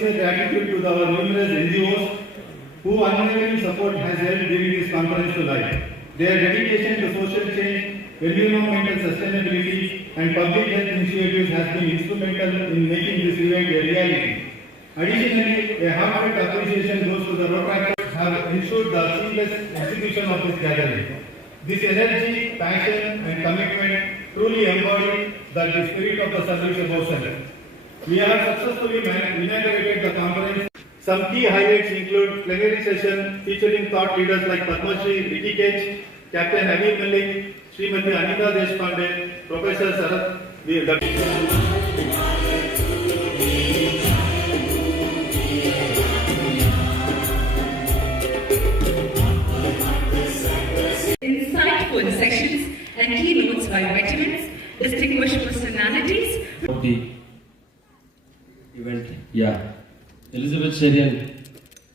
sincere gratitude to our numerous NGOs who unwavering support has helped bring this conference to life. Their dedication to social change, environmental sustainability, and public health initiatives has been instrumental in making this event a reality. Additionally, a heartfelt appreciation goes to the Rotaractors who have ensured the seamless execution of this gathering. This energy, passion, and commitment truly embody the spirit of the service above self. We have successfully inaugurated the conference. Some key highlights include plenary session featuring thought leaders like Padma Shri Vicky Cage, Captain Avi Malik, Srimati Anita Deshpande, Professor Sarath V. Insightful sessions and keynotes by veterans, distinguished personalities. Of the event, yeah. Elizabeth Sherian,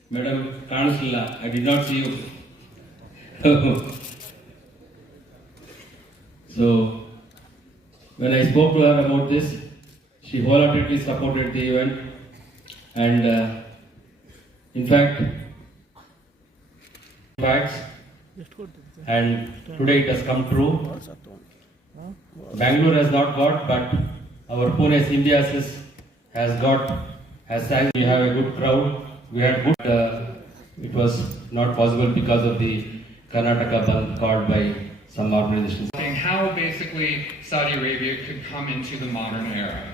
Madam Kansila, I did not see you. So, when I spoke to her about this, she wholeheartedly supported the event, and in fact, facts, and today it has come true. Bangalore has not got, but our Pune Symbiosis has said we have a good crowd. We had good. It was not possible because of the Karnataka Bandh called by some organizations. How basically Saudi Arabia could come into the modern era.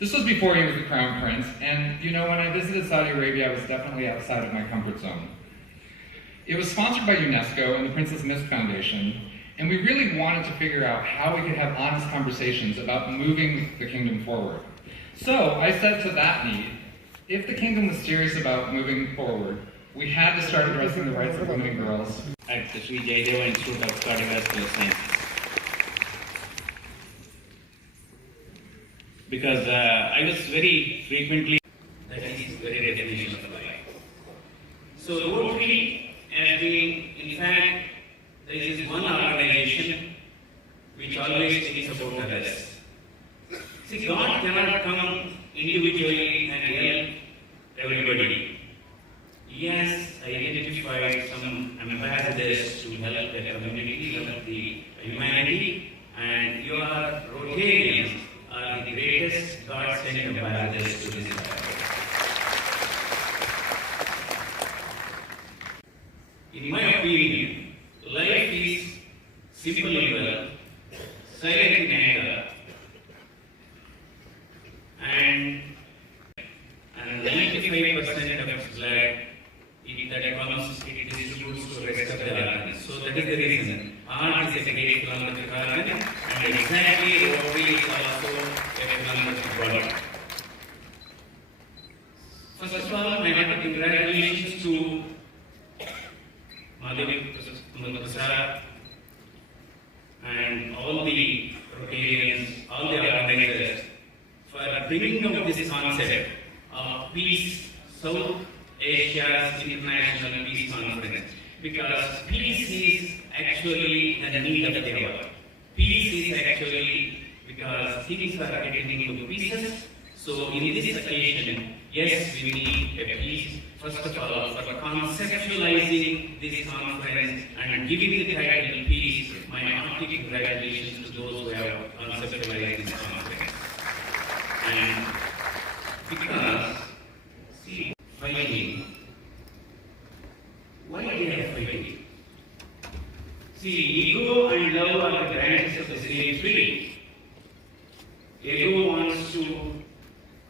This was before he was the crown prince, and when I visited Saudi Arabia, I was definitely outside of my comfort zone. It was sponsored by UNESCO and the Princess Mist Foundation, and we really wanted to figure out how we could have honest conversations about moving the kingdom forward. So I said to that need, if the kingdom was serious about moving forward, we had to start addressing the rights of women and girls. At the Sri Jayadeva Institute of Cardiovascular Sciences. Because I was very frequently, that is very definition of life. So Rotary has been, in fact, there is one organization which always thinks about others. See, God cannot come individually and help everybody. He has identified some ambassadors to help the community, help the humanity, and your Rotarians are the greatest God-sent ambassadors to this world. In my opinion, life is simple in wealth, silent in anger, and 95% of its blood that comes, it distributes to the rest of the organs. So that is the reason. Heart is a great philanthropic organ, and exactly Rotary is also a philanthropic body. First of all, my hearty congratulations to Madhavi Prasad and all the Rotarians, all the organizers for bringing up this concept of peace, South Asia's International Peace Conference. Because peace is actually the need of the hour. Peace is actually because things are getting into pieces. So in this occasion, yes, we need a peace. First of all, for conceptualizing this conference and giving the title peace, my hearty congratulations to those who have conceptualized this conference. And because, see, fighting. Why they are fighting? See, ego and love are the branches of the same tree. Ego wants to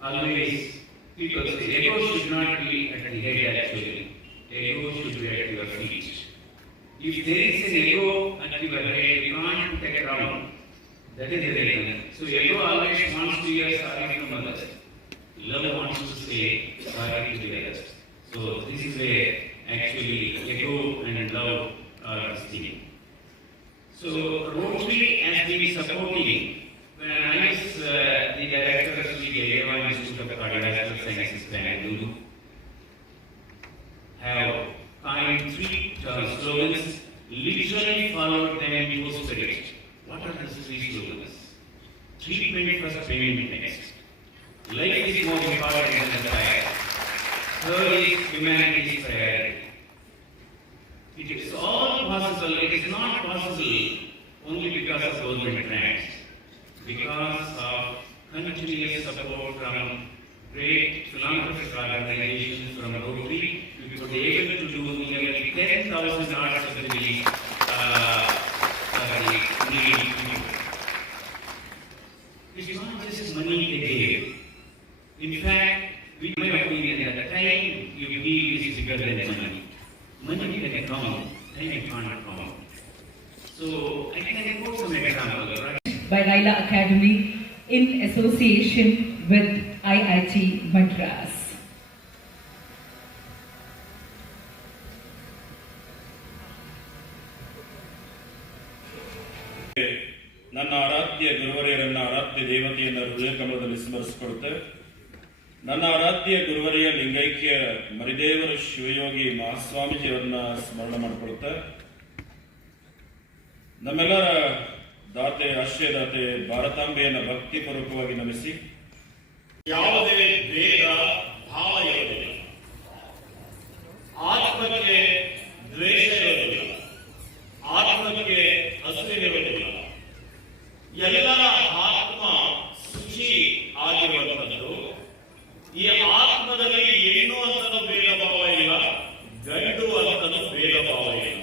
always, people say, ego should not be at the head actually. Ego should be at your feet. If there is an ego at your head, you can't take it around. That is the reason. So ego always wants to hear sorry from others. Love wants to say sorry to the others. So this is where actually ego and love are distinct. So Rotary has been supporting. When I was the director of the Jayadeva Institute of Cardiovascular Sciences, Bangalore, have coined 3 slogans, literally followed them into spirit. What are those 3 slogans? Treatment first, payment next. Life is more important than the fire. Third is humanity's priority. It is all possible. It is not possible only because of government grants, because of continuous support from great philanthropic organizations from Rotary. We were able to do nearly 10,000 arts of the need. It's not just money they gave. In fact, in my opinion, at the time you give is bigger than money. Money can count, time can't count. So I can quote some examples, right? By Raila Academy in association with IIT Madras. ನನ್ನ ಆರಾಧ್ಯ ಗುರುವರಿಯರನ್ನ ಆರಾಧ್ಯ ದೇವತೆಯನ್ನ ಹೃದಯ ಕಮಲದಲ್ಲಿ ಸ್ಮರಿಸಿಕೊಡುತ್ತೆ. ನನ್ನ ಆರಾಧ್ಯ ಗುರುವರಿಯ ಲಿಂಗೈಕ್ಯ ಮರಿದೇವರ ಶಿವಯೋಗಿ ಮಹಾಸ್ವಾಮೀಜಿಯವರನ್ನ ಸ್ಮರಣೆ ಮಾಡಿಕೊಡುತ್ತೆ. ನಮ್ಮೆಲ್ಲರ ದಾತೆ ಆಶ್ರಯದಾತೆ ಭಾರತಾಂಬೆಯನ್ನ ಭಕ್ತಿಪೂರ್ವಕವಾಗಿ ನಮಿಸಿ, ಯಾವುದೇ ಭೇದ ಭಾವ ಇರೋದಿಲ್ಲ, ಆತ್ಮಕ್ಕೆ ದ್ವೇಷ ಇರೋದಿಲ್ಲ, ಆತ್ಮಕ್ಕೆ ಹಸುವಿರುವುದಿಲ್ಲ. ಎಲ್ಲರ ಆತ್ಮ ಶುಚಿ ಆಗಿರುವಂಥದ್ದು. ಈ ಆತ್ಮದಲ್ಲಿ ಹೆಣ್ಣು ಅಂತಲೂ ಭೇದ ಭಾವ ಇಲ್ಲ, ಗಂಡು ಅಂತಲೂ ಭೇದ ಭಾವ ಇಲ್ಲ.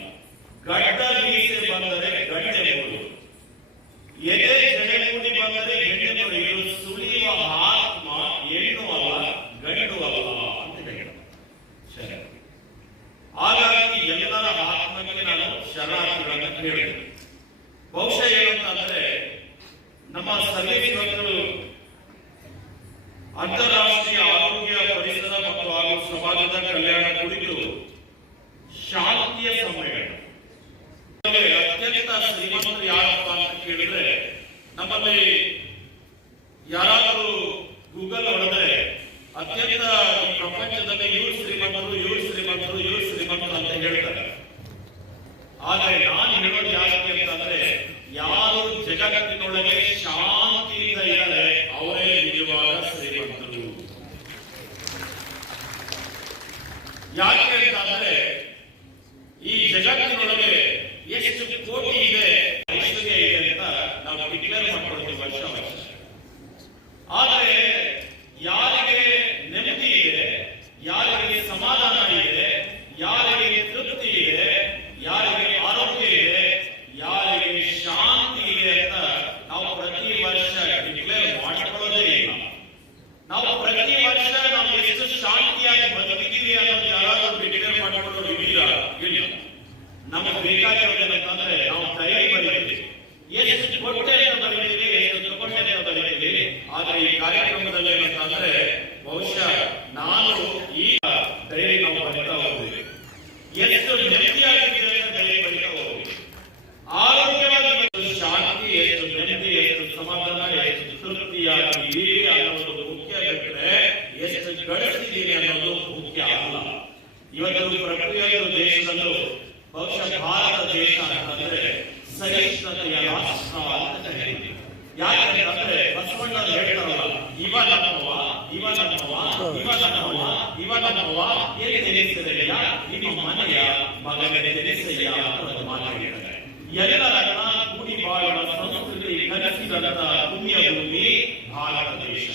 ಗಡ್ಡ ಮೀಸೆ ಬಂದರೆ ಗಂಡೆಂಬುದು, ಎದೆ ಜಡೆಮೂಡಿ ಬಂದರೆ ಹೆಣ್ಣೆಂಬುದು. ಇದು ಸುಳಿಯುವ ಆತ್ಮ ಹೆಣ್ಣು ಅಲ್ಲ, ಗಂಡು ಅಲ್ಲ ಅಂತ ಹೇಳಿ. ಹಾಗಾಗಿ ಎಲ್ಲರ ಆತ್ಮಕ್ಕೆ ನಾನು ಶರಣಾರ್ಥಿಗಳನ್ನು ಹೇಳಿದೆ. ಬಹುಶಃ ಏನಂತಂದ್ರೆ, ನಮ್ಮ ಸರ್ವೇಶ್ವರರು ಅಂತಾರಾಷ್ಟ್ರೀಯ ಆರೋಗ್ಯ ಪರಿಸರ ಮತ್ತು ಹಾಗೂ ಸಮಾಜದ ಕಲ್ಯಾಣ ಕುರಿತು ಶಾಂತಿಯ ಸಮ್ಮೇಳನ. ಅತ್ಯಂತ ಶ್ರೀಮಂತರು ಯಾರಪ್ಪ ಅಂತ ಕೇಳಿದ್ರೆ, ನಮ್ಮಲ್ಲಿ ಯಾರಾದರೂ ಗೂಗಲ್ ಹೊಡೆದ್ರೆ ಅತ್ಯಂತ ಈ ಪ್ರಪಂಚದಲ್ಲಿ ಇವರು ಶ್ರೀಮಂತರು, ಇವರು ಶ್ರೀಮಂತರು, ಇವರು ಶ್ರೀಮಂತರು ಅಂತ ಹೇಳ್ತಾರೆ. ಆದರೆ ನಾನು ಹೇಳೋದು ಯಾಕೆ ಅಂತಂದ್ರೆ, ಯಾರು ಜಗತ್ತಿನೊಳಗೆ ಶಾಂತಿಯಿಂದ ಇದ್ದಾರೆ ಅವರೇ ನಿಜವಾದ ಶ್ರೀಮಂತರು. ಯಾಕೆ ಅಂತಂದ್ರೆ, ಈ ಜಗತ್ತಿನೊಳಗೆ ಎಷ್ಟು ಕೋಟಿ ಇದೆ, ಐಶ್ವರ್ಯ ಇದೆ ಅಂತ ನಾವು ಡಿಕ್ಲೇರ್ ಮಾಡ್ಕೊಳ್ತೀವಿ ವರ್ಷ ವರ್ಷ. ಆದರೆ ಯಾರಿಗೆ ನೆಮ್ಮದಿ ಇದೆ, ಯಾರಿಗೆ ಸಮಾಧಾನ ಇದೆ, ಯಾರಿಗೆ ತೃಪ್ತಿ ಇದೆ, ಯಾರಿಗೆ ಆರೋಗ್ಯ ಇದೆ, ಯಾರಿಗೆ ಶಾಂತಿ ಇದೆ ಅಂತ ನಾವು ಪ್ರತಿ ವರ್ಷ ಡಿಕ್ಲೇರ್ ಮಾಡಿಕೊಳ್ಳೋದೇ ಇಲ್ಲ. ನಾವು ಪ್ರತಿ ವರ್ಷ ನಾವು ಎಷ್ಟು ಶಾಂತಿಯಾಗಿ ಬದುಕಿದ್ದೀವಿ ಅನ್ನೋದು ಯಾರಾದ್ರೂ ಡಿಕ್ಲೇರ್ ಮಾಡಿಕೊಳ್ಳೋದು ಇದೀರಾ? ಇಲ್ಲ. ನಮಗೆ ಬೇಕಾಗಿರೋದೇನಂತಂದ್ರೆ ನಾವು ಡೈರಿ ಬರೀತೀವಿ, ಎಷ್ಟು ಕೊಟ್ಟೆ ಅಂತ ಬರೀತೀವಿ, ಎಷ್ಟು ಕೊಟ್ಟೆ ಅಂತ ಬರೀತೀವಿ. ಆದ್ರೆ ಈ ಕಾರ್ಯಕ್ರಮದಲ್ಲಿ ಏನಂತಂದ್ರೆ, ಬಹುಶಃ ನಾನು ಈ ಡೈರಿ ನಾವು ಬರೀತಾ ಹೋಗ್ತೀವಿ, ಎಷ್ಟು ನೆಮ್ಮದಿಯಾಗಿದ್ದೀವಿ ಅಂತ ಡೈರಿ ಬರೀತಾ ಹೋಗ್ತೀವಿ. ಆರೋಗ್ಯವಾಗಿ ಎಷ್ಟು ಶಾಂತಿ, ಎಷ್ಟು ನೆಮ್ಮದಿ, ಎಷ್ಟು ಸಮಾಧಾನ, ಎಷ್ಟು ತೃಪ್ತಿಯಾಗಿದ್ದೀವಿ ಅನ್ನೋದು ಮುಖ್ಯ ಬಿಟ್ಟರೆ ಎಷ್ಟು ಗಳಿಸಿದ್ದೀವಿ ಅನ್ನೋದು ಮುಖ್ಯ ಅಲ್ಲ. ಇವತ್ತು ಪ್ರತಿಯೊಂದು ದೇಶದಲ್ಲೂ ಬಹುಶಃ ಭಾರತ ದೇಶ ಅಂತಂದ್ರೆ ಸಹಿಷ್ಣುತೆಯ ರಾಷ್ಟ್ರ ಅಂತ ಹೇಳ್ತೀವಿ. ಯಾಕಂದ್ರೆ ಬಸವಣ್ಣ ಹೇಳ್ತಾರಲ್ಲ, ಇವ ನಮ್ಮವ, ಇವ ನಮ್ಮವ, ಇವ ನಮ್ಮವ, ಇವ ನಮ್ಮವ, ಏಕೆ ತಿಳಿಸಿದೆಯ ನಿಮ್ಮ ಮನೆಯ ಮಗನೇ ತಿಳಿಸಯ್ಯ ಅಂತ ಮಾತಾಡಿದ್ದಾರೆ. ಎಲ್ಲರನ್ನ ಕೂಡಿ ಬಾಳುವ ಸಂಸ್ಕೃತಿ ಕಲಿಸಿದಂತ ಪುಣ್ಯ ಭೂಮಿ ಭಾರತ ದೇಶ.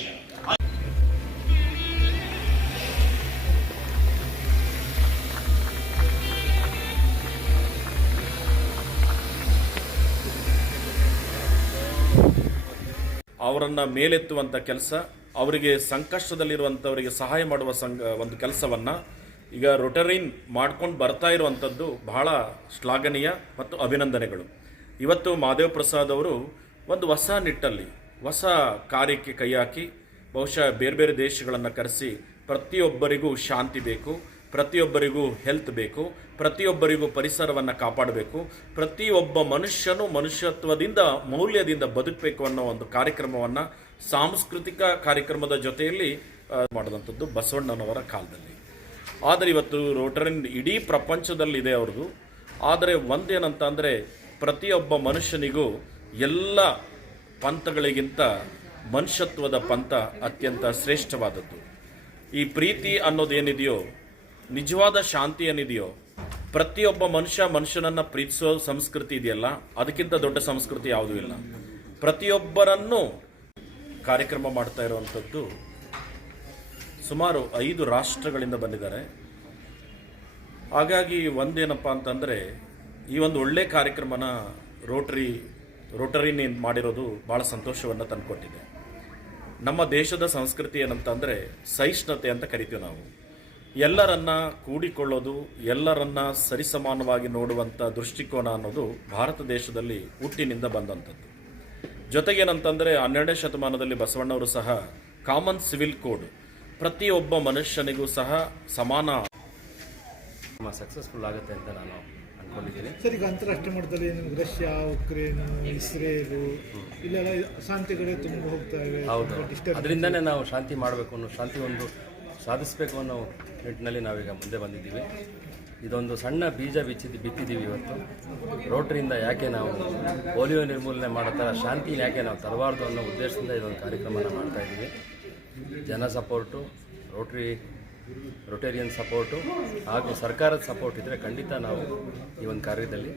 ಅವರನ್ನ ಮೇಲೆತ್ತುವಂಥ ಕೆಲಸ, ಅವರಿಗೆ ಸಂಕಷ್ಟದಲ್ಲಿರುವಂಥವರಿಗೆ ಸಹಾಯ ಮಾಡುವ ಒಂದು ಕೆಲಸವನ್ನ ಈಗ ರೊಟರಿನ್ ಮಾಡ್ಕೊಂಡು ಬರ್ತಾ ಇರುವಂಥದ್ದು ಬಹಳ ಶ್ಲಾಘನೀಯ ಮತ್ತು ಅಭಿನಂದನೆಗಳು. ಇವತ್ತು ಮಹಾದೇವ್ ಪ್ರಸಾದ್ ಅವರು ಒಂದು ಹೊಸ ನಿಟ್ಟಲ್ಲಿ ಹೊಸ ಕಾರ್ಯಕ್ಕೆ ಕೈ ಹಾಕಿ, ಬಹುಶಃ ಬೇರೆ ಬೇರೆ ದೇಶಗಳನ್ನು ಕರೆಸಿ ಪ್ರತಿಯೊಬ್ಬರಿಗೂ ಶಾಂತಿ ಬೇಕು, ಪ್ರತಿಯೊಬ್ಬರಿಗೂ ಹೆಲ್ತ್ ಬೇಕು, ಪ್ರತಿಯೊಬ್ಬರಿಗೂ ಪರಿಸರವನ್ನು ಕಾಪಾಡಬೇಕು, ಪ್ರತಿಯೊಬ್ಬ ಮನುಷ್ಯನು ಮನುಷ್ಯತ್ವದಿಂದ ಮೌಲ್ಯದಿಂದ ಬದುಕಬೇಕು ಅನ್ನೋ ಒಂದು ಕಾರ್ಯಕ್ರಮವನ್ನು ಸಾಂಸ್ಕೃತಿಕ ಕಾರ್ಯಕ್ರಮದ ಜೊತೆಯಲ್ಲಿ ಮಾಡಿದಂಥದ್ದು ಬಸವಣ್ಣನವರ ಕಾಲದಲ್ಲಿ. ಆದರೆ ಇವತ್ತು ರೋಟರಿನ್ ಇಡೀ ಪ್ರಪಂಚದಲ್ಲಿದೆ ಅವ್ರದ್ದು. ಆದರೆ ಒಂದೇನಂತ ಅಂದರೆ, ಪ್ರತಿಯೊಬ್ಬ ಮನುಷ್ಯನಿಗೂ ಎಲ್ಲ ಪಂಥಗಳಿಗಿಂತ ಮನುಷ್ಯತ್ವದ ಪಂಥ ಅತ್ಯಂತ ಶ್ರೇಷ್ಠವಾದದ್ದು. ಈ ಪ್ರೀತಿ ಅನ್ನೋದೇನಿದೆಯೋ, ನಿಜವಾದ ಶಾಂತಿ ಏನಿದೆಯೋ, ಪ್ರತಿಯೊಬ್ಬ ಮನುಷ್ಯನನ್ನು ಪ್ರೀತಿಸೋ ಸಂಸ್ಕೃತಿ ಇದೆಯಲ್ಲ, ಅದಕ್ಕಿಂತ ದೊಡ್ಡ ಸಂಸ್ಕೃತಿ ಯಾವುದೂ ಇಲ್ಲ. ಪ್ರತಿಯೊಬ್ಬರನ್ನು ಕಾರ್ಯಕ್ರಮ ಮಾಡ್ತಾ ಇರುವಂಥದ್ದು ಸುಮಾರು 5 ರಾಷ್ಟ್ರಗಳಿಂದ ಬಂದಿದ್ದಾರೆ. ಹಾಗಾಗಿ ಒಂದೇನಪ್ಪ ಅಂತಂದರೆ, ಈ ಒಂದು ಒಳ್ಳೆ ಕಾರ್ಯಕ್ರಮನ ರೋಟರಿನೇ ಮಾಡಿರೋದು ಭಾಳ ಸಂತೋಷವನ್ನು ತಂದುಕೊಟ್ಟಿದೆ. ನಮ್ಮ ದೇಶದ ಸಂಸ್ಕೃತಿ ಏನಂತಂದರೆ ಸಹಿಷ್ಣುತೆ ಅಂತ ಕರಿತೀವಿ ನಾವು. ಎಲ್ಲರನ್ನ ಕೂಡಿಕೊಳ್ಳೋದು, ಎಲ್ಲರನ್ನ ಸರಿಸಮಾನವಾಗಿ ನೋಡುವಂಥ ದೃಷ್ಟಿಕೋನ ಅನ್ನೋದು ಭಾರತ ದೇಶದಲ್ಲಿ ಹುಟ್ಟಿನಿಂದ ಬಂದಂಥದ್ದು. ಜೊತೆಗೇನಂತಂದರೆ 12ನೇ ಶತಮಾನದಲ್ಲಿ ಬಸವಣ್ಣವರು ಸಹ ಕಾಮನ್ ಸಿವಿಲ್ ಕೋಡ್, ಪ್ರತಿಯೊಬ್ಬ ಮನುಷ್ಯನಿಗೂ ಸಹ ಸಮಾನ ಸಕ್ಸಸ್ಫುಲ್ ಆಗುತ್ತೆ ಅಂತ ನಾನು ಅಂದ್ಕೊಂಡಿದ್ದೀನಿ. ಸರ್, ಈಗ ಅಂತಾರಾಷ್ಟ್ರೀಯ ಮಟ್ಟದಲ್ಲಿ ನಿಮ್ಗೆ ರಷ್ಯಾ, ಉಕ್ರೇನ್, ಇಸ್ರೇಲು ಇಲ್ಲೆಲ್ಲ ಶಾಂತಿಗಳೇ ತುಂಬ ಹೋಗ್ತಾ ಇವೆ. ಹೌದು, ಅದರಿಂದನೇ ನಾವು ಶಾಂತಿ ಮಾಡಬೇಕು ಅನ್ನೋ, ಶಾಂತಿ ಒಂದು ಸಾಧಿಸಬೇಕು ಅನ್ನೋ ನಿಟ್ಟಿನಲ್ಲಿ ನಾವೀಗ ಮುಂದೆ ಬಂದಿದ್ದೀವಿ. ಇದೊಂದು ಸಣ್ಣ ಬೀಜ ಬಿತ್ತಿದ್ದೀವಿ ಇವತ್ತು. ರೋಟರಿಯಿಂದ ಯಾಕೆ ನಾವು ಪೋಲಿಯೋ ನಿರ್ಮೂಲನೆ ಮಾಡೋ ಥರ ಶಾಂತಿನ ಯಾಕೆ ನಾವು ತರಬಾರ್ದು ಅನ್ನೋ ಉದ್ದೇಶದಿಂದ ಇದೊಂದು ಕಾರ್ಯಕ್ರಮನ ಮಾಡ್ತಾಯಿದ್ದೀವಿ. ಜನ ಸಪೋರ್ಟು, ರೋಟೇರಿಯನ್ ಸಪೋರ್ಟು ಹಾಗೂ ಸರ್ಕಾರದ ಸಪೋರ್ಟ್ ಇದ್ದರೆ ಖಂಡಿತ ನಾವು ಈ ಒಂದು ಕಾರ್ಯದಲ್ಲಿ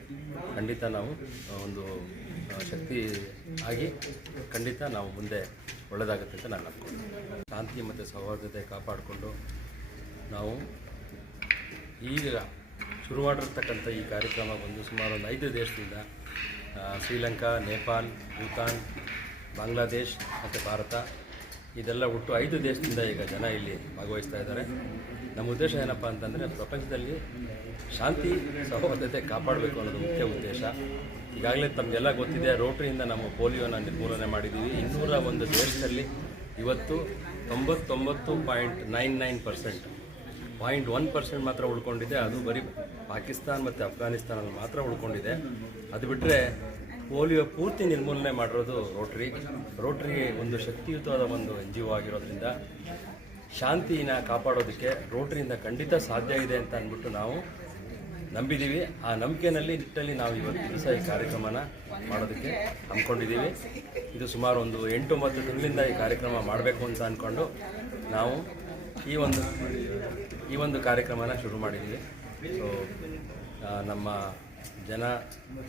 ಖಂಡಿತ ನಾವು ಒಂದು ಶಕ್ತಿ ಆಗಿ ಖಂಡಿತ ನಾವು ಮುಂದೆ ಒಳ್ಳೆಯದಾಗುತ್ತೆ ಅಂತ ನಾನು ಅಂದ್ಕೊಂಡು, ಶಾಂತಿ ಮತ್ತು ಸೌಹಾರ್ದತೆ ಕಾಪಾಡಿಕೊಂಡು ನಾವು ಈಗ ಶುರು ಮಾಡಿರ್ತಕ್ಕಂಥ ಈ ಕಾರ್ಯಕ್ರಮ ಬಂದು ಸುಮಾರು ಒಂದು 5 ದೇಶದಿಂದ, ಶ್ರೀಲಂಕಾ, ನೇಪಾಲ್, ಭೂತಾನ್, ಬಾಂಗ್ಲಾದೇಶ್ ಮತ್ತು ಭಾರತ, ಇದೆಲ್ಲ ಒಟ್ಟು 5 ದೇಶದಿಂದ ಈಗ ಜನ ಇಲ್ಲಿ ಭಾಗವಹಿಸ್ತಾ ಇದ್ದಾರೆ. ನಮ್ಮ ಉದ್ದೇಶ ಏನಪ್ಪ ಅಂತಂದರೆ, ಪ್ರಪಂಚದಲ್ಲಿ ಶಾಂತಿ ಸೌಹಾರ್ದತೆ ಕಾಪಾಡಬೇಕು ಅನ್ನೋದು ಮುಖ್ಯ ಉದ್ದೇಶ. ಈಗಾಗಲೇ ತಮಗೆಲ್ಲ ಗೊತ್ತಿದೆ, ರೋಟರಿಯಿಂದ ನಮ್ಮ ಪೋಲಿಯೋನ ನಿರ್ಮೂಲನೆ ಮಾಡಿದ್ದೀವಿ. 201 ದೇಶದಲ್ಲಿ ಇವತ್ತು 99.99%, 0.1% ಮಾತ್ರ ಉಳ್ಕೊಂಡಿದೆ. ಅದು ಬರೀ ಪಾಕಿಸ್ತಾನ ಮತ್ತು ಅಫ್ಘಾನಿಸ್ತಾನಲ್ಲಿ ಮಾತ್ರ ಉಳ್ಕೊಂಡಿದೆ. ಅದು ಬಿಟ್ಟರೆ ಪೋಲಿಯೋ ಪೂರ್ತಿ ನಿರ್ಮೂಲನೆ ಮಾಡಿರೋದು ರೋಟರಿ ಒಂದು ಶಕ್ತಿಯುತವಾದ ಒಂದು NGO ಆಗಿರೋದ್ರಿಂದ ಶಾಂತಿನ ಕಾಪಾಡೋದಕ್ಕೆ ರೋಟರಿಯಿಂದ ಖಂಡಿತ ಸಾಧ್ಯ ಇದೆ ಅಂತ ಅಂದ್ಬಿಟ್ಟು ನಾವು ನಂಬಿದ್ದೀವಿ. ಆ ನಂಬಿಕೆಯಲ್ಲಿ ನಿಟ್ಟಲ್ಲಿ ನಾವು ಇವತ್ತು ದಿವಸ ಈ ಕಾರ್ಯಕ್ರಮನ ಮಾಡೋದಕ್ಕೆ ಅಂದ್ಕೊಂಡಿದ್ದೀವಿ. ಇದು ಸುಮಾರು ಒಂದು 8-9 ತಿಂಗಳಿಂದ ಈ ಕಾರ್ಯಕ್ರಮ ಮಾಡಬೇಕು ಅಂತ ಅಂದ್ಕೊಂಡು ನಾವು ಈ ಒಂದು ಕಾರ್ಯಕ್ರಮನ ಶುರು ಮಾಡಿದ್ದೀವಿ. ಸೊ ನಮ್ಮ ಜನ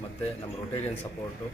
ಮತ್ತು ನಮ್ಮ ರೋಟೇರಿಯನ್ ಸಪೋರ್ಟು